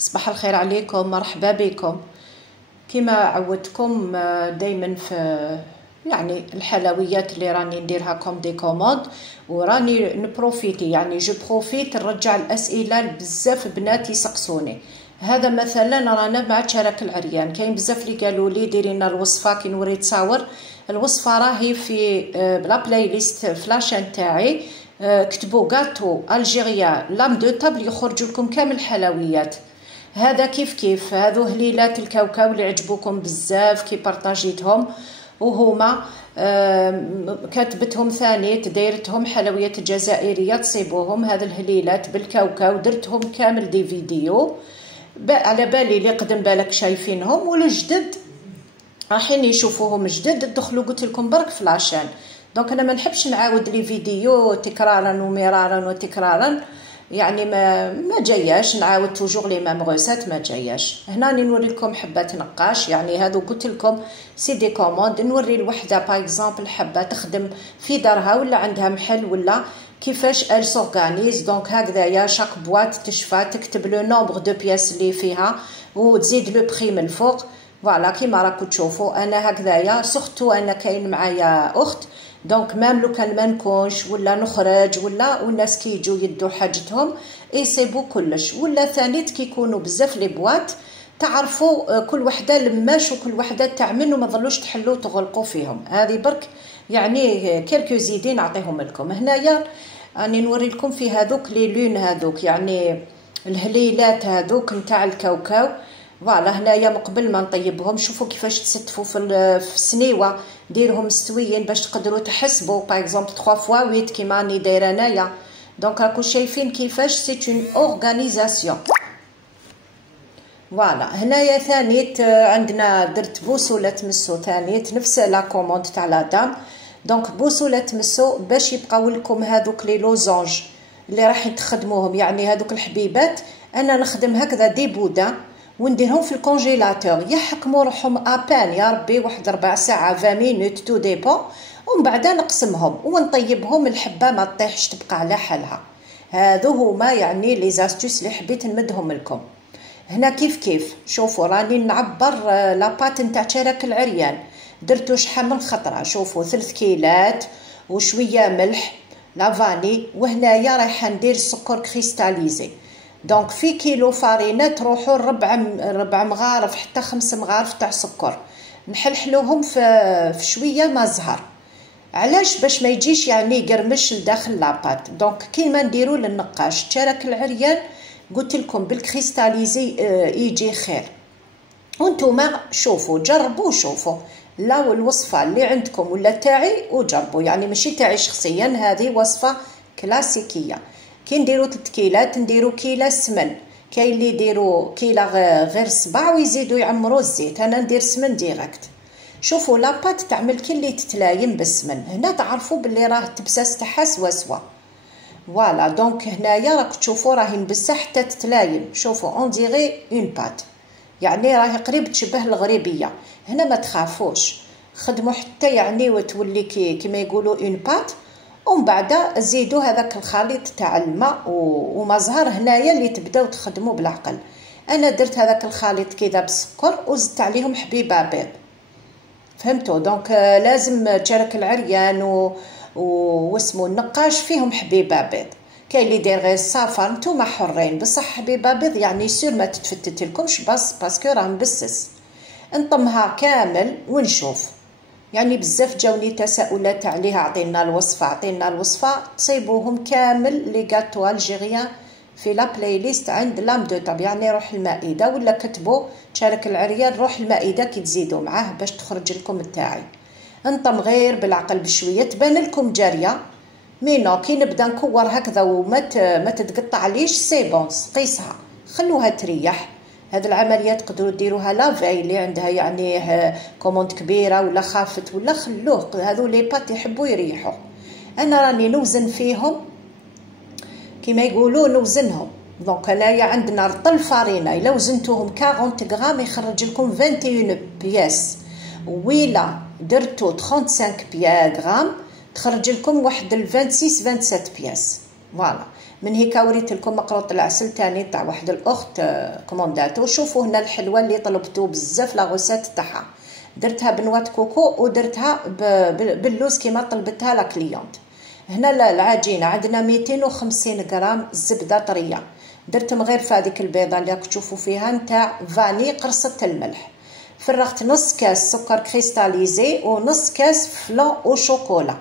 صباح الخير عليكم، مرحبا بكم. كما عودتكم دايما في الحلويات اللي راني نديرها كوم دي كوموند، وراني نبروفيتي جو بروفيت نرجع الاسئله بزاف بنات يسقسوني. هذا مثلا رانا مع شرك العريان، كاين بزاف اللي قالوا لي ديري لنا الوصفه. كي نوري تصاور الوصفه راهي في بلا بلاي ليست فلاشان تاعي. كتبوا غاتو الجيريا لام دو طابل يخرج لكم كامل الحلويات. هذا كيف هذو هليلات الكاوكاو اللي عجبوكم بزاف كي بارطاجيتهم، وهما كاتبتهم ثاني دايرتهم حلويات جزائريه تصيبوهم. هذا الهليلات بالكاوكاو درتهم كامل دي فيديو على بالي اللي قدم بالك شايفينهم، والجدد راحين يشوفوهم جدد. دخلوا قلت لكم برك فلاشان، دونك انا ما نحبش نعاود لي فيديو تكرارا ومرارا وتكرارا، ما جاياش نعاود توجور لي ميم غوسات، ما جاياش. هنا نوري لكم حبات نقاش، هذو قلت لكم سي دي كوموند. نوري الوحده باغ اكزومبل حبه تخدم في دارها ولا عندها محل ولا كيفاش ال سورغانيز. دونك هكذايا شاك بواط تشفى، تكتب لو نومبر دو بياس اللي فيها وتزيد لو بري من الفوق. فوالا كيما راكم تشوفوا انا هكذايا. سورتو انا كاين معايا اخت، دونك مام لو كان ما نكونش ولا نخرج ولا والناس كي يجوا يدوا حاجتهم يصيبوا كلش، ولا ثانيت كي يكونوا بزاف لي بواط تعرفوا كل وحده لماش وكل وحده تعمل وما ظلوش تحلوا تغلقوا فيهم. هذه برك كيلكو زيدين نعطيهم لكم. هنايا راني نوري لكم في هذوك لي لون، هذوك الهليلات هذوك نتاع الكاوكاو. فوالا هنايا مقبل ما نطيبهم شوفوا كيفاش تستفوا في السنيوه، ديرهم مستويين باش تقدروا تحسبوا باغ اكزومبل 3 فوا 8 كيما راني دايره انايا. دونك راكم شايفين كيفاش سي اون اورغانيزاسيون. فوالا هنايا ثانيت عندنا درت بوصله تمسو ثانيت نفس لا كوموند تاع لا دام. دونك بوصله تمسو باش يبقاو لكم هذوك لي لوزونج اللي راح تخدموهم، هذوك الحبيبات انا نخدم هكذا دي بودا ونديرهم في الكونجيلاتور يحكموا روحهم ابان يا ربي واحد 4 ساعه 20 مينوت تو ديبون، ومن بعد نقسمهم ونطيبهم الحبه ما تطيحش تبقى على حالها. هذو هما لي زاستوس اللي حبيت نمدهم لكم. هنا كيف شوفوا راني نعبر لاباط نتاع شرك العريان. درتو شحال من خطره، شوفوا 3 كيلات وشويه ملح لافاني، وهنايا رايحه ندير السكر كريستاليزي. دونك في كيلو فارينه تروحوا ربع مغارف حتى 5 مغارف تاع سكر، نحلحلوهم في شويه ما زهر. علاش؟ باش ما يجيش يقرمش لداخل لاباط. دونك كيما نديروا للنقاش شرك العريان قلت لكم بالكريستاليزي يجي خير. وانتوما شوفوا جربوا شوفوا لا الوصفه اللي عندكم ولا تاعي وجربوا، ماشي تاعي شخصيا، هذه وصفه كلاسيكيه. كي نديرو 3 كيلات نديرو كيلا سمن، كاين اللي يديروا كيلا غير صباع ويزيدوا يعمروا الزيت، انا ندير سمن ديريكت. شوفوا لاباط تعمل كي اللي تتلايم بالسمن. هنا تعرفوا باللي راه التبساس تاعها سوا. فوالا دونك هنايا راك تشوفوا راهي نبسها حتى تتلايم. شوفوا اون ديغي اون بات، راهي قريب تشبه الغريبيه. هنا ما تخافوش، خدموا حتى وتولي كيما يقولوا اون بات، ومن بعد زيدوا هذاك الخليط تاع الماء وما زهر. هنايا اللي تبداو تخدموا بالعقل. انا درت هذاك الخليط كذا بالسكر وزدت عليهم حبيبه بيض، فهمتوا؟ دونك لازم شرك العريان واسمو النقاش فيهم حبيبه بيض. كاين اللي يدير غير الصفر، نتوما حرين، بصح حبيبه بيض سور ما تتفتت لكمش باسكو راه مبسس. نطمها كامل ونشوف. بزاف جاوني تساؤلات عليها، عطينا الوصفه تصيبوهم كامل لي غاتو الجيريان في لا بلاي ليست عند لام دو طاب، روح المائده، ولا كتبوا شارك العريان روح المائده كي تزيدوا معاه باش تخرج لكم التاعي. نطم غير بالعقل بشويه تبان لكم جاريه مينو. كي نبدا نكور هكذا وما تتقطع ليش سي بون قيسها خلوها تريح. هاد العمليه تقدروا ديروها لافاي اللي عندها كوموند كبيره ولا خافت ولا خلوه. هذو لي بات يحبوا يريحوا. انا راني نوزن فيهم كيما يقولوا نوزنهم. دونك انايا عندنا رطل فارينه الا وزنتوهم 40 غرام يخرج لكم 21 بياس، ويلا درتو 35 غرام تخرج لكم واحد 26 27 بياس. فوالا من هيك وريت لكم مقروط العسل تاني تاع واحد الاخت كومونداتو. شوفوا هنا الحلوه اللي طلبتو بزاف لا غوسيت تاعها، درتها بنوات كوكو ودرتها باللوز كيما طلبتها لا كليونت. هنا العجينه عندنا 250 غرام زبده طريه، درت مغرفه هذيك البيضه اللي راك تشوفوا فيها نتاع فاني قرصه الملح، فرغت نص كاس سكر كريستاليزي ونص كاس فلان او شوكولا.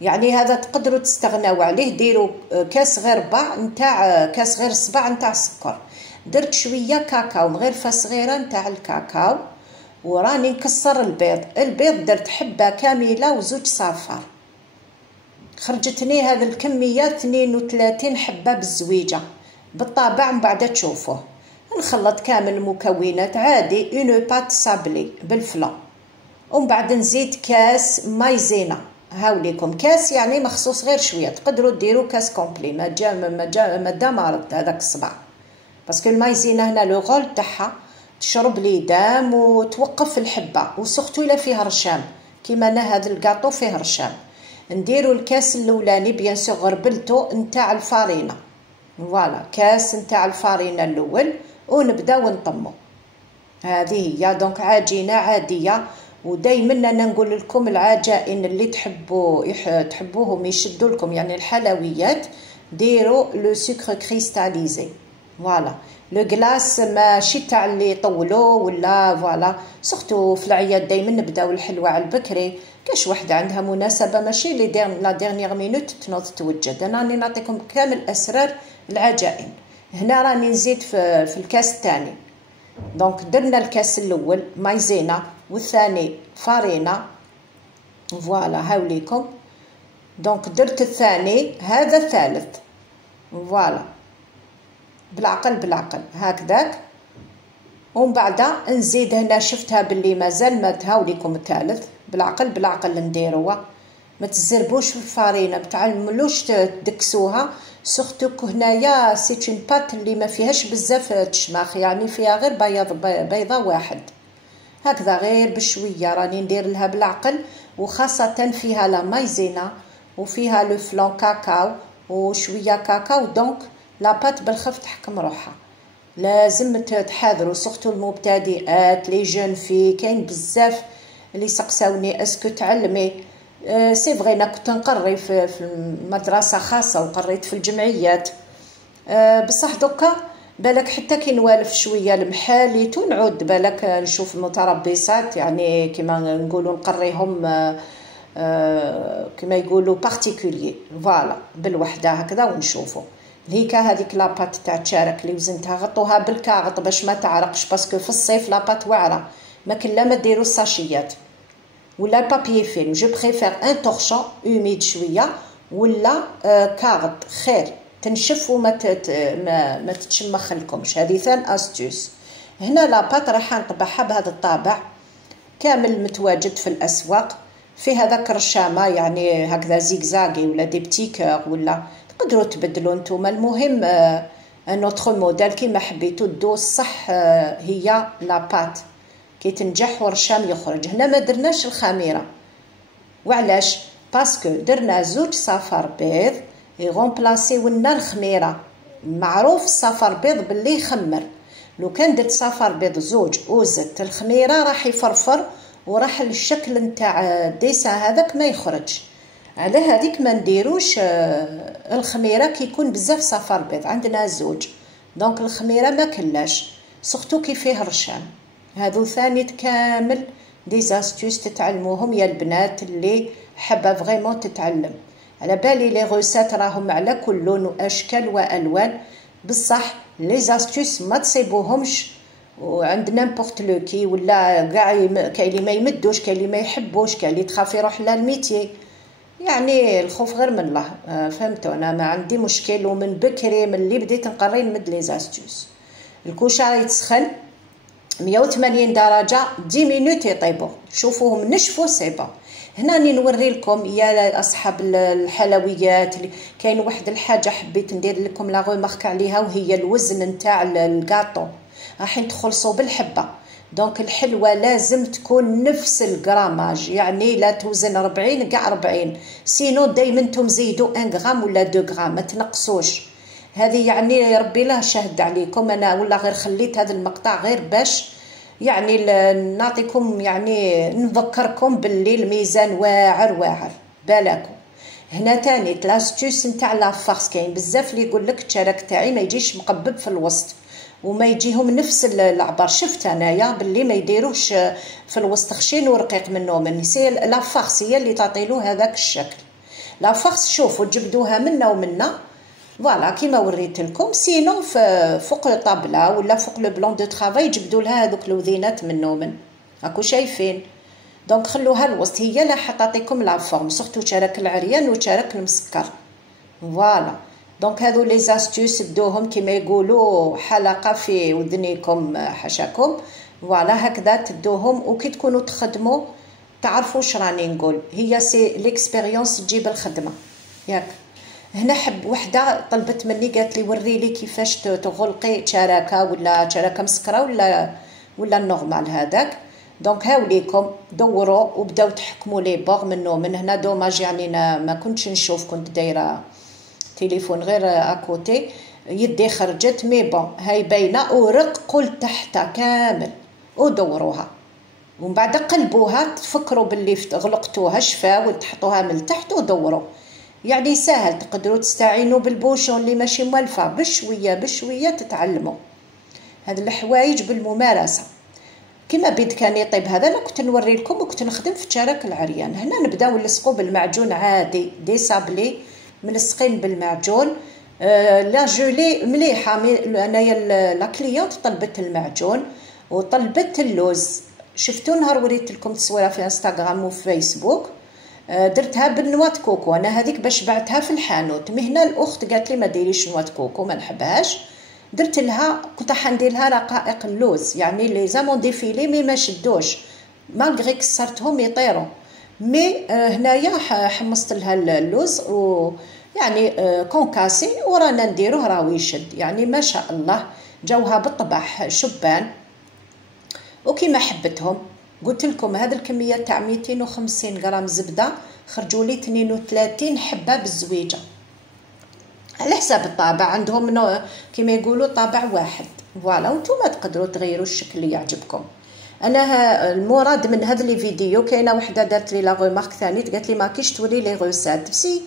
يعني هذا تقدروا تستغناو عليه، ديروا كاس غير ربع نتاع كاس غير صباع نتاع السكر. درت شويه كاكاو، مغرفه صغيره نتاع الكاكاو، وراني نكسر البيض درت حبه كامله وزوج صفار. خرجتني هذه الكميه 32 حبه بالزويجه. بالطبع من بعد تشوفوه نخلط كامل المكونات عادي اون بات سابلي بالفلا، ومن بعد نزيد كاس مايزينا. هاوليكم كاس يعني مخصوص غير شويه، تقدروا ديروا كاس كومبلي مادام رد هذاك الصباع، باسكو المايزينا هنا لو غول تاعها تشرب لي دام وتوقف الحبه، وسورتو الا فيها رشام كيما انا هذا الكاطو فيه رشام. نديروا الكاس الاولاني بيان سور غربلتو نتاع الفارينه، فوالا كاس نتاع الفارينه الاول، ونبداو نطمو. هذه هي دونك عجينه عاديه. ودائما انا نقول لكم العجائن اللي تحبوهم يشدوا لكم يعني الحلويات، ديروا لو سكر كريستاليزي. فوالا لو غلاس ماشي تاع اللي يطولوا ولا فوالا، سورتو في العياد دائما نبداو الحلوه على البكري. كاش وحده عندها مناسبه ماشي لي لا ديرنيير مينوت تنوض توجد. انا راني نعطيكم كامل اسرار العجائن. هنا راني نزيد في الكاس الثاني. دونك درنا الكاس الاول مايزينا والثاني فارينه، فوالا هاوليكم. دونك درت الثاني، هذا الثالث، فوالا بالعقل هكذاك. ومن بعد نزيد هنا شفتها باللي مازال ما تهاوليكم الثالث، بالعقل نديروها. ما تزربوش في الفارينه، ما تعملوش تدكسوها، سورتو هنايا سيت اون بات اللي ما فيهاش بزاف تشماخ، يعني فيها غير بيضه واحد هكذا غير بشويه. راني ندير لها بالعقل، وخاصه فيها لا مايزينا وفيها لو فلان كاكاو وشويه كاكاو. دونك لا بات بالخف تحكم روحها. لازم تحاذروا سورتو المبتدئات لي جون في. كاين بزاف اللي سقساوني اسكو تعلمي، سي فغي انا كنت نقري في المدرسه خاصه وقريت في الجمعيات، بصح دوكا بالك حتى كي نوالف شويه المحاليت ونعود بالك نشوف المتربصات، يعني كما نقولوا نقريهم كما يقولوا بارتيكولي، فوالا بالوحده هكذا ونشوفوا. هيك هذيك لاباط تاع الشارك اللي وزنتها غطوها بالكاغط باش ما تعرقش، باسكو في الصيف لاباط واعره، ما كلا ما ديروا الساشيات ولا البابي فيلم. جو بريفير ان طورشون اوميد شويه ولا كاغط خير تنشف وما ما تتشمخ لكمش. هذه ثان استوس. هنا لاباط راح نطبعها بهذا الطابع كامل متواجد في الاسواق، في هذاك الرشامه يعني هكذا زيكزاغي ولا دي بتيكور، ولا تقدروا تبدلوا نتوما. المهم نوتر موديل كيما حبيتو الدو صح. هي لاباط كي تنجح ورشام يخرج. هنا ما درناش الخميره، وعلاش؟ باسكو درنا زوج صفار بيض يغومبلاسيو لنا الخميره. معروف الصفار بيض باللي يخمر، لو كان درت صفار بيض زوج وزدت الخميره راح يفرفر وراح الشكل نتاع الديسان هذاك ما يخرج. على هذيك ما نديروش الخميره كي يكون بزاف صفار بيض، عندنا زوج دونك الخميره ما كلاش، سورتو كي فيه رشام. هذو ثاني كامل دي زاستوس تتعلموهم يا البنات اللي حابه فريمون تتعلم. على بالي لي غوسات راهم على كل لون واشكال والوان، بصح لي زاستوس ما تصيبوهمش وعند نيمبورت لو كي، ولا كاع كاين اللي ما يمدوش، كاين اللي ما يحبوش، كاين اللي تخاف يروح للميتي. يعني الخوف غير من الله، فهمتوا؟ انا ما عندي مشكل، ومن بكري من اللي بديت نقري نمد لي زاستوس. الكوشا يتسخن 180 درجه 10 مينوت يطيبوا، شوفوهم نشفوا سيبا. هنا راني نوري لكم يا اصحاب الحلويات كاين واحد الحاجه حبيت ندير لكم لا غومارك عليها، وهي الوزن نتاع الكاطو. راح تخلصوا بالحبه، دونك الحلوه لازم تكون نفس الغراماج، يعني لا توزن 40 كاع 40، سينو دائما نتوما زيدوا 1 غرام ولا 2 غرام، ما تنقصوش. هذه يعني ربي له شهد عليكم. انا ولا غير خليت هذا المقطع غير باش يعني نعطيكم يعني نذكركم باللي الميزان واعر واعر بالكم. هنا تاني لاستوس نتاع لافارس، كاين بزاف اللي يقول لك التشارك تاعي ما يجيش مقبب في الوسط وما يجيهم نفس العبار. شفت انايا باللي ما يديروش في الوسط خشين ورقيق منه من سي لافارس هي اللي تعطيلو هذاك الشكل. لافارس شوفوا تجبدوها منا ومنا فوالا كيما وريت لكم. سينو فوق الطابله ولا فوق لو بلون دو طرافاي جبدوا لها هذوك الوذينات من ومن، راكو شايفين. دونك خلوها الوسط، هي اللي حتعطيكم لا فورم، سورتو تشارك العريان وتشارك المسكر. فوالا دونك هذو لي زاستوس دوهم كيما يقولوا حلقه في وذنيكم حاشاكم. فوالا هكذا تدوهم وكي تكونوا تخدموا تعرفوا واش راني نقول. هي سي ليكسبيريونس تجيب الخدمه ياك. هنا حب وحده طلبت مني قالت لي وري لي كيفاش تغلقي شراكه ولا شراكه مسكره ولا النورمال هذاك. دونك هاوليكم دوروا وبداو تحكموا لي بوغ منو من هنا. دوماج يعني ما كنتش نشوف، كنت دايره تليفون غير اكوتي يدي خرجت مي بون هاي باينه ورقوا لتحت كامل ودوروها ومن بعد قلبوها تفكروا باللي غلقتوها شفا وتحطوها من تحت ودوروا. يعني ساهل تقدروا تستعينوا بالبوشون اللي ماشي موالفه بشويه بشويه تتعلموا هاد الحوايج بالممارسه. كما بيد كان يطيب هذا انا كنت نوري لكم وكنت نخدم في شراك العريان. هنا نبداو نلصقوا بالمعجون عادي دي سابلي ملصقين بالمعجون. لا جولي مليحه. انايا لا كليونت طلبت المعجون وطلبت اللوز. شفتوا نهار وريت لكم تصويره في انستغرام وفي فيسبوك درتها بالنوات كوكو. انا هذيك باش بعتها في الحانوت. مي هنا الاخت قالت لي ما ديريش نوات كوكو ما نحبهاش. درت لها كنت حندير لها رقائق اللوز يعني لي زامون ديفيلي مي ما شدوش مالغري كسرتهم يطيروا. مي هنايا حمصت لها اللوز ويعني كونكاسي ورانا نديروه راهو يشد يعني ما شاء الله. جوها بالطبع شبان وكيما حبتهم. قلت لكم هذه الكميه تاع 250 غرام زبده خرجوا لي 32 حبه بالزويجه على حساب الطابع. عندهم كيما يقولوا طابع واحد. فوالا وانتم تقدروا تغيروا الشكل اللي يعجبكم. انا المراد من هذا لي فيديو كاينه وحده دارت لي لا ريمارك ثاني قالت لي ما كيش توري لي غوسات. بسي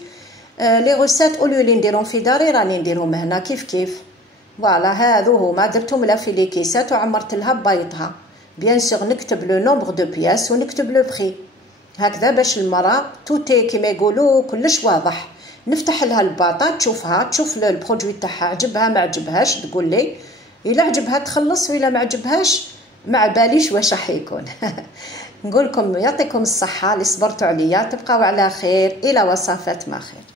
لي غوسات اولو لي نديرهم في داري راني نديرهم هنا كيف كيف. فوالا هذو هما درتهم لها في لي كيسات وعمرت لها بيضها. بيان سور نكتب لو نومبر دو بياس ونكتب لو بري هكذا باش المراه توتي كيما يقولوا كلش واضح. نفتح لها الباطا تشوفها تشوف البرودوي تاعها عجبها ما عجبهاش تقول لي. الا عجبها تخلص والا ما عجبهاش ما باليش واش راح يكون. نقول لكم يعطيكم الصحه اللي صبرتوا عليا. تبقاو على خير الى وصفات ما خير.